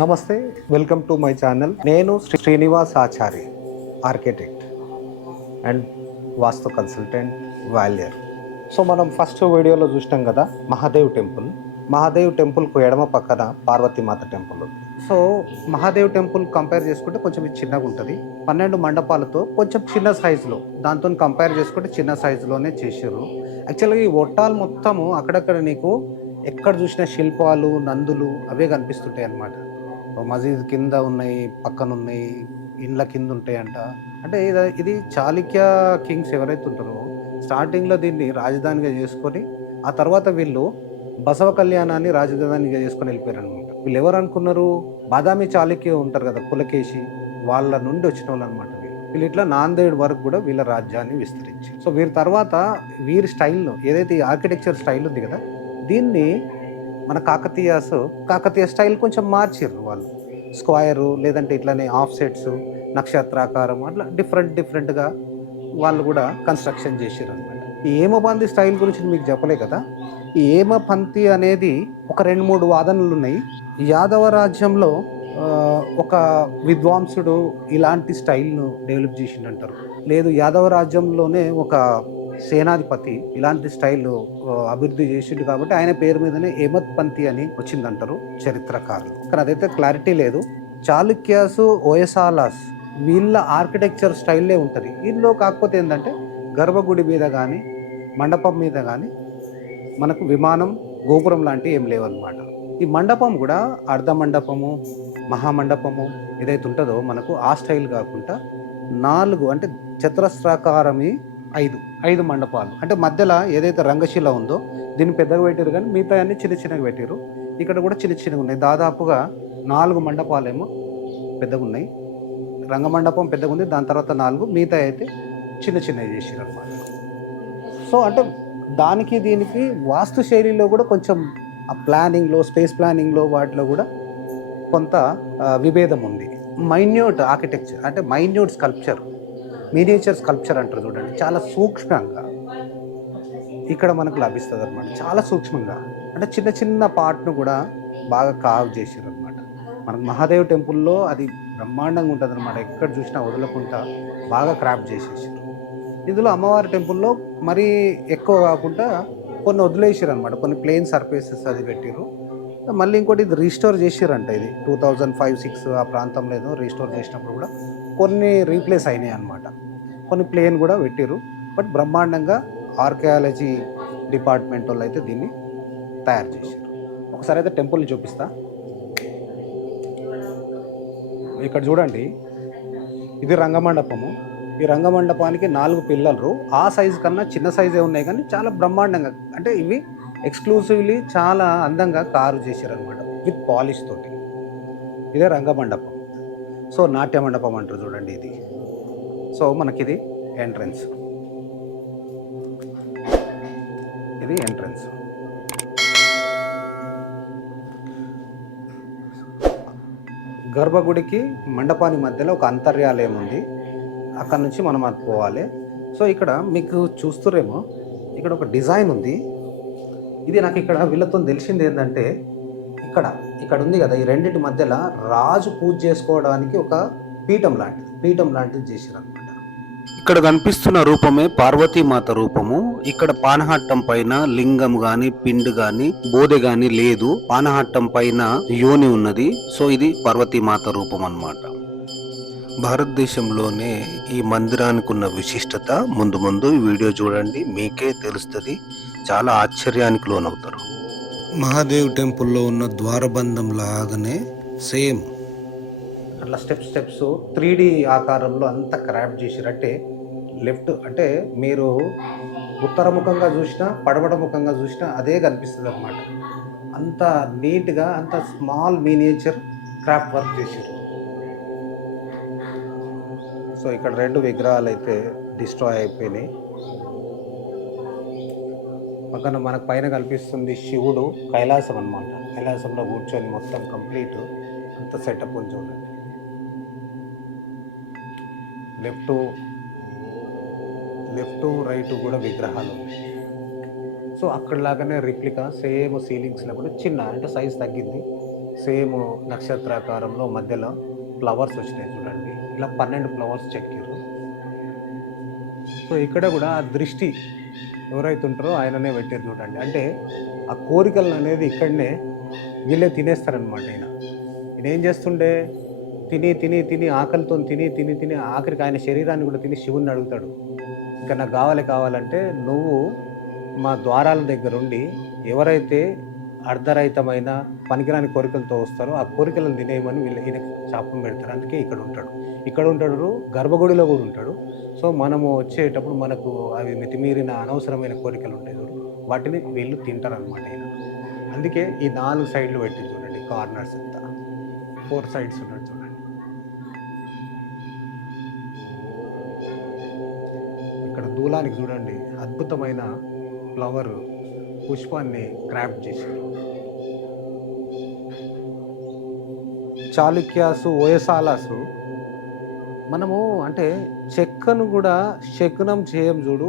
నమస్తే, welcome to my channel. నేను Srinivas Achari, architect and Vastu consultant, వాల్యర్. సో మనం ఫస్ట్ వీడియోలో చూసినాం కదా, మహాదేవ్ టెంపుల్కు ఎడమ పక్కన Parvatimata temple. So Mahadev temple compare చేసుకుంటే కొంచెం ఇది చిన్నగా ఉంటుంది. 12 మండపాలతో కొంచెం చిన్న సైజులో, దాంతో కంపేర్ చేసుకుంటే చిన్న సైజులోనే చేసారు. యాక్చువల్గా ఈ ఒట్టాలు మొత్తము అక్కడక్కడ నీకు ఎక్కడ చూసిన శిల్పాలు, నందులు అవే కనిపిస్తుంటాయి అన్నమాట. మసీద్ కింద ఉన్నాయి, పక్కన ఉన్నాయి, ఇండ్ల కింద ఉంటాయంట. అంటే ఇది చాళుక్య కింగ్స్ ఎవరైతే ఉంటారో స్టార్టింగ్లో దీన్ని రాజధానిగా చేసుకొని, ఆ తర్వాత వీళ్ళు బసవ కళ్యాణాన్ని రాజధానిగా చేసుకొని వెళ్ళిపోయారు అనమాట. వీళ్ళు ఎవరు అనుకున్నారు? బాదామి చాళుక్య ఉంటారు కదా, పులకేశి, వాళ్ళ నుండి వచ్చిన వాళ్ళు అనమాట. వీళ్ళు ఇట్లా నాందేడ్ వరకు కూడా వీళ్ళ రాజ్యాన్ని విస్తరించి, సో వీరి తర్వాత వీరి స్టైల్లో ఏదైతే ఈ ఆర్కిటెక్చర్ స్టైల్ ఉంది కదా, దీన్ని మన కాకతీయ స్టైల్ కొంచెం మార్చిర్రు వాళ్ళు. స్క్వైరు, లేదంటే ఇట్లానే ఆఫ్ సెట్స్, నక్షత్రాకారం, అట్లా డిఫరెంట్గా వాళ్ళు కూడా కన్స్ట్రక్షన్ చేసారు అనమాట. ఈ ఏమపంతి స్టైల్ గురించి మీకు చెప్పలే కదా. ఈ ఏమపంతి అనేది ఒక 2-3 వాదనలు ఉన్నాయి. యాదవ రాజ్యంలో ఒక విద్వాంసుడు ఇలాంటి స్టైల్ను డెవలప్ చేసిండంటారు. లేదు, యాదవ రాజ్యంలోనే ఒక సేనాధిపతి ఇలాంటి స్టైల్ అభివృద్ధి చేసిండు కాబట్టి ఆయన పేరు మీదనే ఏమత్ పంతి అని వచ్చిందంటారు చరిత్రకారులు. కానీ అదైతే క్లారిటీ లేదు. చాళుక్యాస్, ఓయసాలాస్ వీళ్ళ ఆర్కిటెక్చర్ స్టైల్లే ఉంటుంది. ఇందులో కాకపోతే ఏంటంటే గర్భగుడి మీద కానీ మండపం మీద కానీ మనకు విమానం, గోపురం లాంటివి ఏం లేవన్నమాట. ఈ మండపం కూడా అర్ధ మండపము, మహామండపము ఏదైతే ఉంటుందో మనకు ఆ స్టైల్ కాకుండా 4 అంటే చతురస్రాకారమి 5 మండపాలు. అంటే మధ్యలో ఏదైతే రంగశిల ఉందో దీన్ని పెద్దగా పెట్టారు, కానీ మిగతా అన్ని చిన్నగా పెట్టారు. ఇక్కడ కూడా చిన్నగా ఉన్నాయి. దాదాపుగా 4 మండపాలేమో పెద్దగా ఉన్నాయి. రంగమండపం పెద్దగా ఉంది, దాని తర్వాత 4, మిగతా అయితే చిన్నవి చేసారు అనమాట. సో అంటే దానికి దీనికి వాస్తు శైలిలో కూడా కొంచెం ఆ ప్లానింగ్లో, స్పేస్ ప్లానింగ్లో వాటిలో కూడా కొంత విభేదం ఉంది. మైన్యూట్ ఆర్కిటెక్చర్ అంటే మైన్యూట్ స్కల్ప్చర్, మినియేచర్ స్కల్ప్చర్ అంటారు చూడండి, చాలా సూక్ష్మంగా ఇక్కడ మనకు లభిస్తుంది అనమాట. చాలా సూక్ష్మంగా అంటే చిన్న పార్ట్ను కూడా బాగా కావ్ చేసారు అనమాట. మనకు మహాదేవ్ టెంపుల్లో అది బ్రహ్మాండంగా ఉంటుంది అనమాట. ఎక్కడ చూసినా వదలకుండా బాగా క్రాఫ్ట్ చేసేసారు. ఇందులో అమ్మవారి టెంపుల్లో మరీ ఎక్కువ కాకుండా కొన్ని వదిలేసారు అనమాట. కొన్ని ప్లెయిన్ సర్ఫేసెస్ అది పెట్టారు. మళ్ళీ ఇంకోటి ఇది రీస్టోర్ చేసారంట. ఇది 2005-06 ఆ ప్రాంతంలో ఏదో రీస్టోర్ చేసినప్పుడు కూడా కొన్ని రీప్లేస్ అయినాయి అనమాట. కొన్ని ప్లేన్ కూడా పెట్టారు. బట్ బ్రహ్మాండంగా ఆర్కియాలజీ డిపార్ట్మెంట్ వాళ్ళు అయితే దీన్ని తయారు చేశారు. ఒకసారి అయితే టెంపుల్ని చూపిస్తా. ఇక్కడ చూడండి, ఇది రంగమండపము. ఈ రంగమండపానికి 4 పిల్లలు. ఆ సైజు కన్నా చిన్న సైజే ఉన్నాయి, కానీ చాలా బ్రహ్మాండంగా, అంటే ఇవి ఎక్స్క్లూసివ్లీ చాలా అందంగా కారు చేశారు అనమాట, విత్ పాలిష్ తోటి. ఇదే రంగమండపం. సో నాట్య మండపం అంటారు చూడండి ఇది. సో మనకిది ఎంట్రన్స్, ఇది ఎంట్రన్స్. గర్భగుడికి మండపాని మధ్యలో ఒక అంతర్యాలయం ఉంది. అక్కడ నుంచి మనం అది పోవాలి. సో ఇక్కడ మీకు చూస్తురేమో, ఇక్కడ ఒక డిజైన్ ఉంది. ఇది నాకు ఇక్కడ వీళ్ళతో తెలిసింది ఏంటంటే, ఇక్కడ ఉంది కదా, ఈ రెండింటి మధ్యలో రాజు పూజ చేసుకోవడానికి ఒక పీఠం లాంటిది చేశారు అనమాట. ఇక్కడ కనిపిస్తున్న రూపమే పార్వతీమాత రూపము. ఇక్కడ పానహట్టం పైన లింగం గాని, పిండు గాని, బోధె గాని లేదు. పానహట్టం పైన యోని ఉన్నది. సో ఇది పార్వతీమాత రూపం అన్నమాట. భారతదేశంలోనే ఈ మందిరానికి ఉన్న విశిష్టత ముందు ఈ వీడియో చూడండి, మీకే తెలుస్తుంది. చాలా ఆశ్చర్యానికి లోనవుతారు. మహాదేవ్ టెంపుల్లో ఉన్న ద్వారబంధం లాగానే సేమ్ అట్లా స్టెప్స్ 3D ఆకారంలో అంతా క్రాఫ్ట్ చేసినట్టే. లెఫ్ట్ అంటే మీరు ఉత్తరముఖంగా చూసినా, పడమట ముఖంగా చూసినా అదే కనిపిస్తుంది అనమాట. అంత నీట్గా, అంత స్మాల్ మినియేచర్ క్రాఫ్ట్ వర్క్ చేశారు. సో ఇక్కడ 2 విగ్రహాలు అయితే డిస్ట్రాయ్ అయిపోయినాయి. పక్కన మనకు పైన కనిపిస్తుంది శివుడు, కైలాసం అనమాట. కైలాసంలో కూర్చొని మొత్తం కంప్లీట్ అంత సెటప్ ఉంది చూడండి. లెఫ్ట్ రైట్ కూడా విగ్రహాలు ఉన్నాయి. సో అక్కడలాగానే రిప్లికా సేమ్ సీలింగ్స్లో కూడా చిన్న, అంటే సైజ్ తగ్గింది, సేమ్ నక్షత్రాకారంలో మధ్యలో ఫ్లవర్స్ వచ్చినాయి చూడండి. ఇలా 12 ఫ్లవర్స్ చెక్కిర్రు. సో ఇక్కడ కూడా ఆ దృష్టి ఎవరైతే ఉంటారో ఆయననే పెట్టారు చూడండి. అంటే ఆ కోరికలను అనేది ఇక్కడనే వీళ్ళే తినేస్తారనమాట. ఈయన ఏం చేస్తుండే, తిని తిని తిని ఆకలితో తిని తిని తిని ఆఖరికి ఆయన శరీరాన్ని కూడా తిని శివుణ్ణి అడుగుతాడు, ఇంకా నాకు కావాలంటే నువ్వు మా ద్వారాల దగ్గరుండి ఎవరైతే అర్ధరహితమైన పనికిరాని కోరికలతో వస్తారో ఆ కోరికలను తినేయమని వీళ్ళు ఈయనకి శాపం పెడతారు. అందుకే ఇక్కడ ఉంటాడు, గర్భగుడిలో కూడా ఉంటాడు. సో మనము వచ్చేటప్పుడు మనకు అవి మితిమీరిన అనవసరమైన కోరికలు ఉంటాయి చూడు, వాటిని వీళ్ళు తింటారనమాట ఈయన. అందుకే ఈ 4 సైడ్లు పెట్టి చూడండి, కార్నర్స్ అంతా 4 సైడ్స్ ఉన్నాడు చూడండి. ఇక్కడ దూలానికి చూడండి అద్భుతమైన ఫ్లవర్ పుష్పాన్ని క్రాఫ్ట్ చేశారు. చాళుక్యాసు, ఓయసాలాసు మనము అంటే చెక్కను కూడా శకునం చేయం చూడు,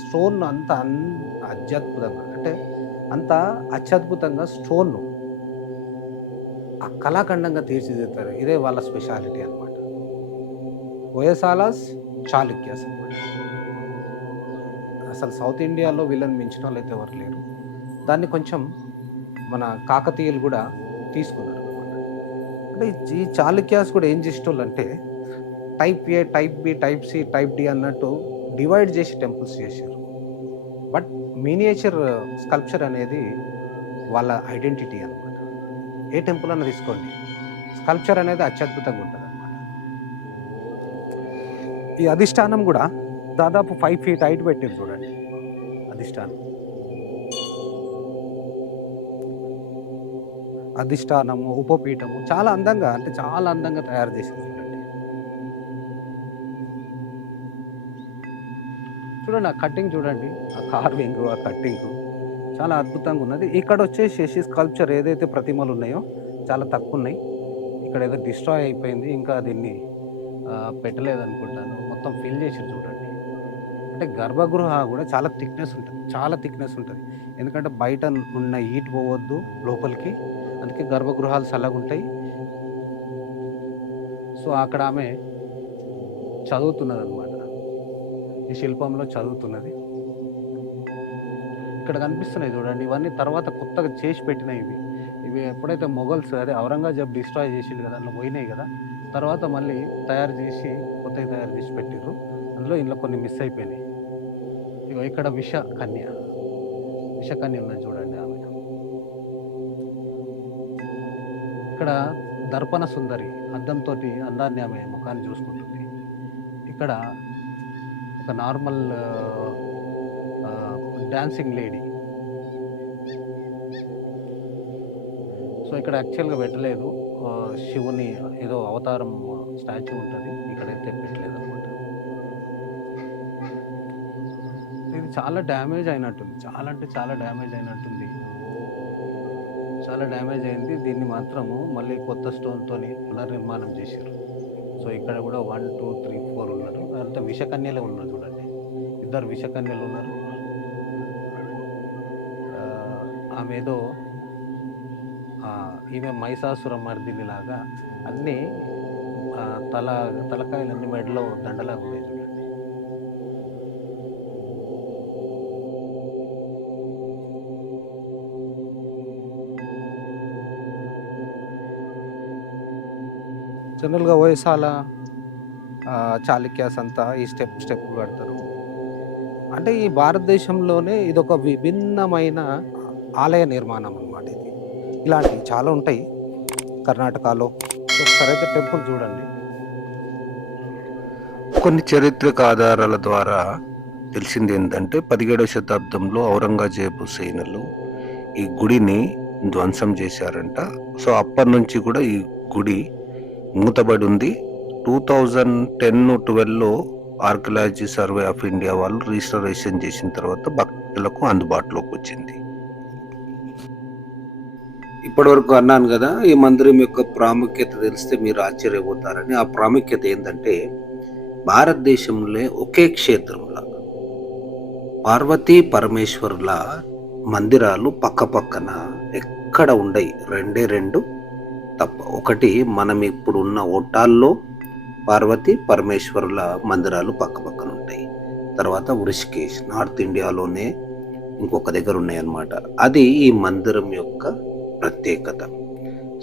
స్టోన్ అంత అత్యద్భుతంగా, అంటే అంత అత్యద్భుతంగా స్టోన్ ఆ కళాఖండంగా తీర్చిదిద్దారు. ఇదే వాళ్ళ స్పెషాలిటీ అనమాట. ఓయసాలాస్, చాళుక్యాస్ అనమాట. అసలు సౌత్ ఇండియాలో వీళ్ళని మించిన వాళ్ళు అయితే ఎవరు లేరు. దాన్ని కొంచెం మన కాకతీయులు కూడా తీసుకున్నారు అనమాట. అంటే ఈ చాళుక్యాస్ కూడా ఏం చేసేటోళ్ళు అంటే type A, type B, type C, type D అన్నట్టు డివైడ్ చేసి టెంపుల్స్ చేశారు. బట్ మినియేచర్ స్కల్ప్చర్ అనేది వాళ్ళ ఐడెంటిటీ అనమాట. ఏ టెంపుల్ అన్న తీసుకోండి, స్కల్ప్చర్ అనేది అత్యద్భుతంగా ఉంటుంది అనమాట. ఈ అధిష్టానం కూడా దాదాపు 5 feet హైట్ పెట్టారు చూడండి. అధిష్టానము, ఉపపీఠము చాలా అందంగా, అంటే చాలా అందంగా తయారు చేసింది చూడండి. ఆ కట్టింగ్ చూడండి, ఆ కార్వింగ్, ఆ కట్టింగ్ చాలా అద్భుతంగా ఉన్నది. ఇక్కడ వచ్చేసి స్కల్ప్చర్ ఏదైతే ప్రతిమలు ఉన్నాయో చాలా తక్కువ ఉన్నాయి. ఇక్కడ ఏదో డిస్ట్రాయ్ అయిపోయింది, ఇంకా దీన్ని పెట్టలేదు అనుకుంటాను. మొత్తం ఫిల్ చేసి చూడండి. అంటే గర్భగృహ కూడా చాలా థిక్నెస్ ఉంటుంది. ఎందుకంటే బయట ఉన్న హీట్ పోవద్దు లోపలికి, అందుకే గర్భగృహాలు చల్లగా ఉంటాయి. సో అక్కడ ఆమె చదువుతున్నది అనమాట, ఈ శిల్పంలో చదువుతున్నది. ఇక్కడ కనిపిస్తున్నాయి చూడండి, ఇవన్నీ తర్వాత కొత్తగా చేసి పెట్టినాయి. ఇవి ఎప్పుడైతే మొఘల్స్, అదే ఔరంగజేబ్ డిస్ట్రాయ్ చేసిండు కదా, అందులో పోయినాయి కదా, తర్వాత మళ్ళీ కొత్తగా తయారు చేసి పెట్టిర్రు. అందులో ఇందులో కొన్ని మిస్ అయిపోయినాయి. ఇగో ఇక్కడ విషకన్య ఉన్నది చూడండి ఆమె. ఇక్కడ దర్పణ సుందరి, అద్దంతో అందాన్ని ఆమె ముఖాన్ని చూసుకుంటుంది. ఇక్కడ ఒక నార్మల్ డాన్సింగ్ లేడీ. సో ఇక్కడ యాక్చువల్గా పెట్టలేదు, శివుని ఏదో అవతారం స్టాచ్యూ ఉంటుంది, ఇక్కడైతే పెట్టలేదు అనమాట. ఇది చాలా డ్యామేజ్ అయినట్టుంది, చాలా డ్యామేజ్ అయింది. దీన్ని మాత్రము మళ్ళీ కొత్త స్టోన్తో పునర్నిర్మాణం చేశారు. సో ఇక్కడ కూడా 1, 2, 3, 4 ఉన్నారు. అంతా విషకన్యలే ఉన్నారు చూడండి, 2 విషకన్యలు ఉన్నారు. ఆమె ఏదో ఈమె మహిషాసుర మర్దిని లాగా అన్నీ తలకాయలన్నీ మెడలో దండలాగా ఉన్నాయి చూడండి. జనరల్గా వయసాల చాళుక్యాస్ అంతా ఈ స్టెప్ కడతారు. అంటే ఈ భారతదేశంలోనే ఇదొక విభిన్నమైన ఆలయ నిర్మాణం అన్నమాట. ఇది ఇలాంటివి చాలా ఉంటాయి కర్ణాటకలో. ఒకసారి అయితే టెంపుల్ చూడండి. కొన్ని చారిత్రక ఆధారాల ద్వారా తెలిసింది ఏంటంటే 17వ శతాబ్దంలో ఔరంగజేబు సేనలు ఈ గుడిని ధ్వంసం చేశారంట. సో అప్పటి నుంచి కూడా ఈ గుడి మూతబడి ఉంది. 2010-12లో ఆర్కియాలజీ సర్వే ఆఫ్ ఇండియా వాళ్ళు రిజిస్టరేషన్ చేసిన తర్వాత భక్తులకు అందుబాటులోకి వచ్చింది. ఇప్పటివరకు అన్నాను కదా, ఈ మందిరం యొక్క ప్రాముఖ్యత తెలిస్తే మీరు ఆశ్చర్యపోతారని. ఆ ప్రాముఖ్యత ఏంటంటే, భారతదేశంలో ఒకే క్షేత్రంలో పార్వతీ పరమేశ్వరుల మందిరాలు పక్క పక్కన ఎక్కడ ఉండయి, 2 తప్ప. ఒకటి మనం ఇప్పుడున్న ఒట్టాల్లో పార్వతి పరమేశ్వరుల మందిరాలు పక్కపక్కన ఉంటాయి. తర్వాత వృషికేశ్ నార్త్ ఇండియాలోనే ఇంకొక దగ్గర ఉన్నాయన్నమాట. అది ఈ మందిరం యొక్క ప్రత్యేకత.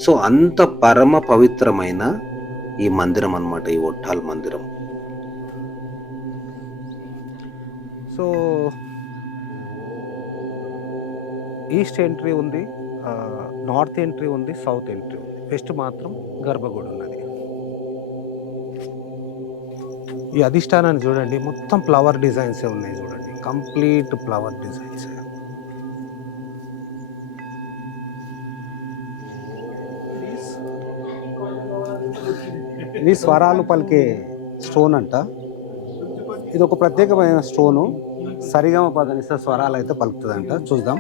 సో అంత పరమ పవిత్రమైన ఈ మందిరం అన్నమాట, ఈ ఒట్టాల్ మందిరం. సో ఈస్ట్ ఎంట్రీ ఉంది, నార్త్ ఎంట్రీ ఉంది, సౌత్ ఎంట్రీ ఉంది. వెస్ట్ మాత్రం గర్భగుడి ఉన్నది. ఈ అధిష్టానాన్ని చూడండి, మొత్తం ఫ్లవర్ డిజైన్సే ఉన్నాయి చూడండి, కంప్లీట్ ఫ్లవర్ డిజైన్స్. ఇది స్వరాలు పలికే స్టోన్ అంట. ఇది ఒక ప్రత్యేకమైన స్టోను. సరిగమ పదనిస స్వరాలు అయితే పలుకుతుందంట. చూద్దాం.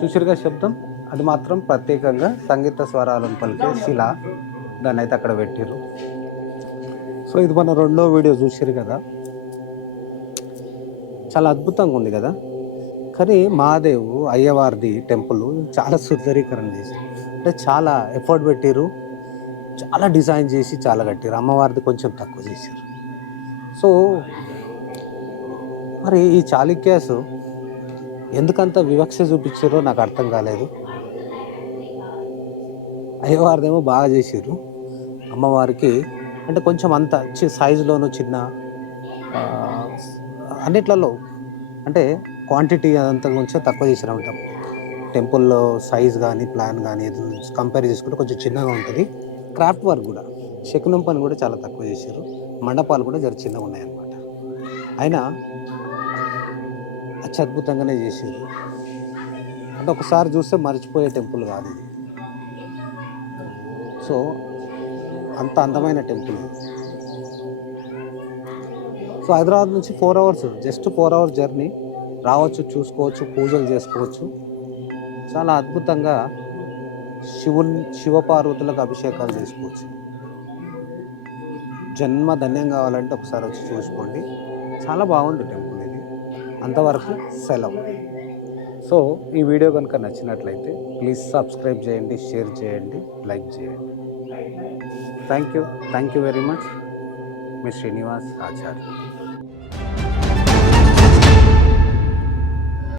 చూసిరుగా శబ్దం, అది మాత్రం ప్రత్యేకంగా సంగీత స్వరాలను పలికే శిల. దాన్ని అయితే అక్కడ పెట్టిర్రు. సో ఇది మన రెండో వీడియో చూసిరు కదా, చాలా అద్భుతంగా ఉంది కదా. కానీ మహాదేవ్ అయ్యవారిది టెంపుల్ చాలా సుందరీకరణ చేశారు. అంటే చాలా ఎఫర్ట్ పెట్టిర్రు, చాలా డిజైన్ చేసి చాలా కట్టారు. అమ్మవారిది కొంచెం తక్కువ చేశారు. సో మరి ఈ చాళుక్యాస్ ఎందుకంత వివక్ష చూపించారో నాకు అర్థం కాలేదు. అయ్యవారిదేమో బాగా చేసారు, అమ్మవారికి అంటే కొంచెం అంత సైజులోనూ చిన్న, అన్నిట్లలో అంటే క్వాంటిటీ అదంతా కొంచెం తక్కువ చేసిన ఉంటాం. టెంపుల్లో సైజ్ కానీ ప్లాన్ కానీ కంపేర్ చేసుకుంటే కొంచెం చిన్నగా ఉంటుంది. క్రాఫ్ట్ వర్క్ కూడా, శకునం పని కూడా చాలా తక్కువ చేశారు. మండపాలు కూడా జర చిన్నగా ఉన్నాయన్నమాట. అయినా అత్యద్భుతంగానే చేసారు. అంటే ఒకసారి చూస్తే మర్చిపోయే టెంపుల్ కాదు ఇది. సో అంత అందమైన టెంపుల్. సో హైదరాబాద్ నుంచి 4 అవర్స్, జస్ట్ 4 అవర్స్ జర్నీ, రావచ్చు, చూసుకోవచ్చు, పూజలు చేసుకోవచ్చు. చాలా అద్భుతంగా శివపార్వతులకు అభిషేకాలు చేసుకోవచ్చు. జన్మ ధన్యం కావాలంటే ఒకసారి వచ్చి చూసుకోండి. చాలా బాగుంది టెంపుల్ ఇది. అంతవరకు సెలవు. సో ఈ వీడియో కనుక నచ్చినట్లయితే ప్లీజ్ సబ్స్క్రైబ్ చేయండి, షేర్ చేయండి, లైక్ చేయండి. Thank you very much. Me Srinivas Acharya.